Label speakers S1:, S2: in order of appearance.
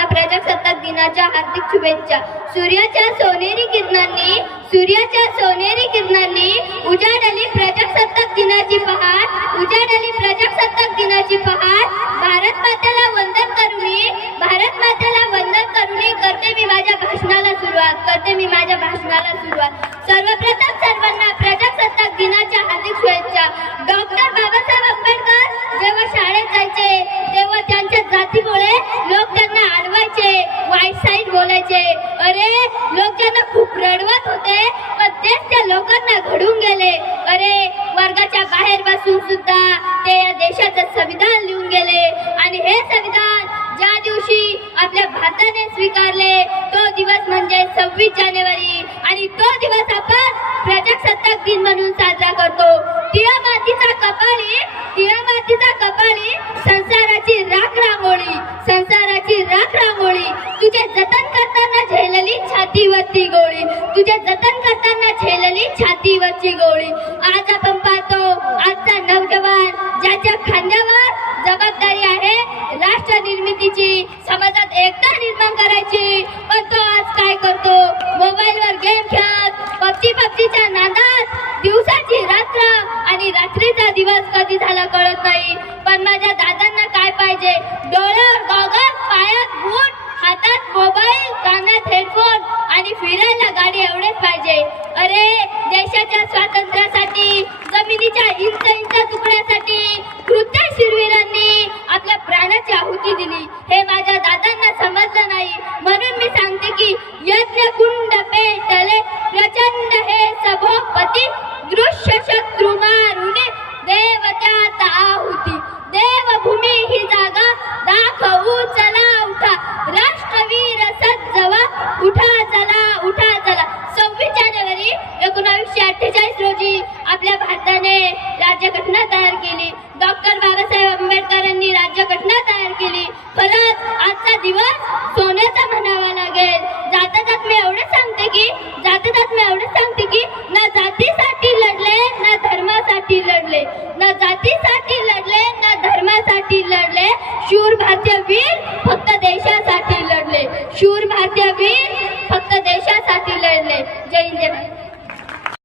S1: सर्वांना प्रजासत्ताक दिनाच्या हार्दिक शुभेच्छा. सूर्याच्या सोनेरी किरणांनी सूर्याच्या सोनेरी किरणांनी उजाडली प्रजासत्ताक दिनाची पहाट उजाडली प्रजासत्ताक दिनाची पहाट. भारत मातेला वंदन करुणी भारत मातेला वंदन करुणी करते मी माझ्या भाषणाला सुरुवात करते मी माझ्या भाषणाला सुरुवात. सर्वप्रथम सर्वांना प्रजासत्ताक दिनाच्या हार्दिक शुभेच्छा. डॉक्टर बाबासाहेब आंबेडकर जेव्हा शाळेत जायचे तेव्हा त्यांच्या जातीमुळे लोक त्यांना साईड बोलायचे अरे लोक त्यांना खूप रडवत होते पण तेच त्या लोकांना घडून गेले. अरे वर्गाच्या बाहेर बसून सुद्धा ते या देशाचं संविधान लिहून गेले. आणि हे संविधान ज्या दिवशी आपल्या भारताने स्वीकारले तो दिवस म्हणजे सव्वीस जानेवारी. आणि तो दिवस आपण प्रजासत्ताक दिन म्हणून साजरा करतो. टिळा मातीचा कपाळी टिळा मातीचा कपाळी संसाराची राख रांगोळी. गोळी. तुझे जतन करताना झेलली छातीवरची गोळी. आज आपण पाहतो आजचा नवजवान ज्याच्या खांद्यावर जबाबदारी आहे राष्ट्र निर्मितीची समाजात एकता निर्माण करायची. पण तो आज काय करतो? मोबाईलवर गेम खेळत पबजी पबजीच्या नादात दिवसाची रात्र आणि रात्रीचा दिवस कधी झाला कळत नाही. पण माझ्या दादांना काय पाहिजे? डोळ्यावर गॉगल पायात बूट हातात मोबाईल कानात हेडफोन. अरे देशाच्या स्वातंत्र्या देशासाठी लढले. शूर भारतीय वीर फक्त देशासाठी लढले. शूर भारतीय वीर फक्त देशासाठी लढले. जय हिंद जय भारत.